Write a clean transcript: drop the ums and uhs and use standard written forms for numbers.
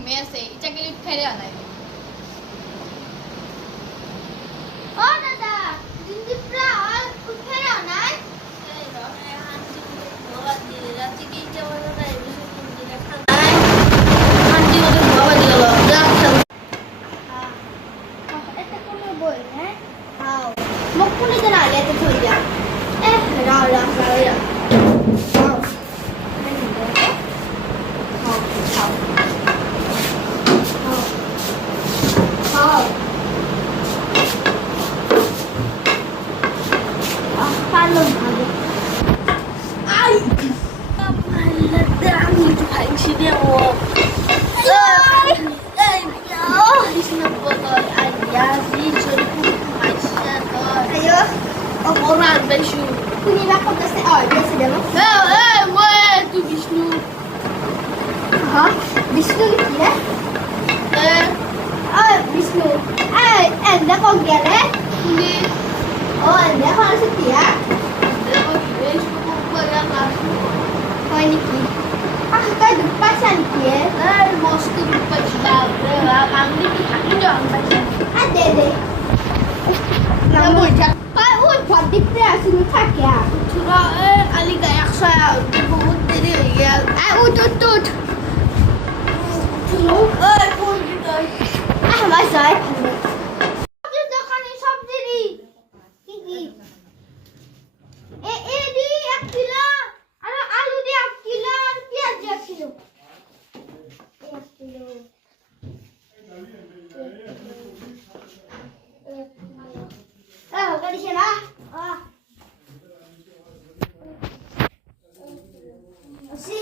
ঘুমিয়ে আছে ইটাকে ফেলে আনাই ও দাদা দিদি প্রায় ফেলে আনাই এই রহে হাঁটি বাবা দিয়ে রাতে কি কেমন না এই বিষয় তুমি দেখা হাঁটি ওদের বাবা দিয়ে যা এটা কোনো বই না হাও মুখ খুলে দেন আগে তো চলে যা রাও রাও রাও রাও Paano bago? Ay! Malada ang ito kain siya mo. Ay! Ay! Ay! Sinapotol. Ay! Yasi! Sorry po kain siya to. Ayo, Oran ba siya? kunila ko kasi order sa demo. Wait! To Vishnu. Ha? Vishnu niya? Vishnu. Enda ko gele? Hindi. Enda ko na sa tiya? Wish ko po pala kaso. Hoy, Nikki. Kaya dupa siya, Nikki. Ay! Most of the pa siya. Ang hindi kain niyo ang pa siya. Dede. Namoy siya. Uy, pwede pa sino kaya? Tura aligayak siya. Bumut din yan. Ut. Ay! Pwede tayo. Masay. Dito ka ni sabjiri. Kiki. Di 1 kilo. Alu di 1 kilo, piaz di 1 kilo. 1 kilo. Kali siya na. Si.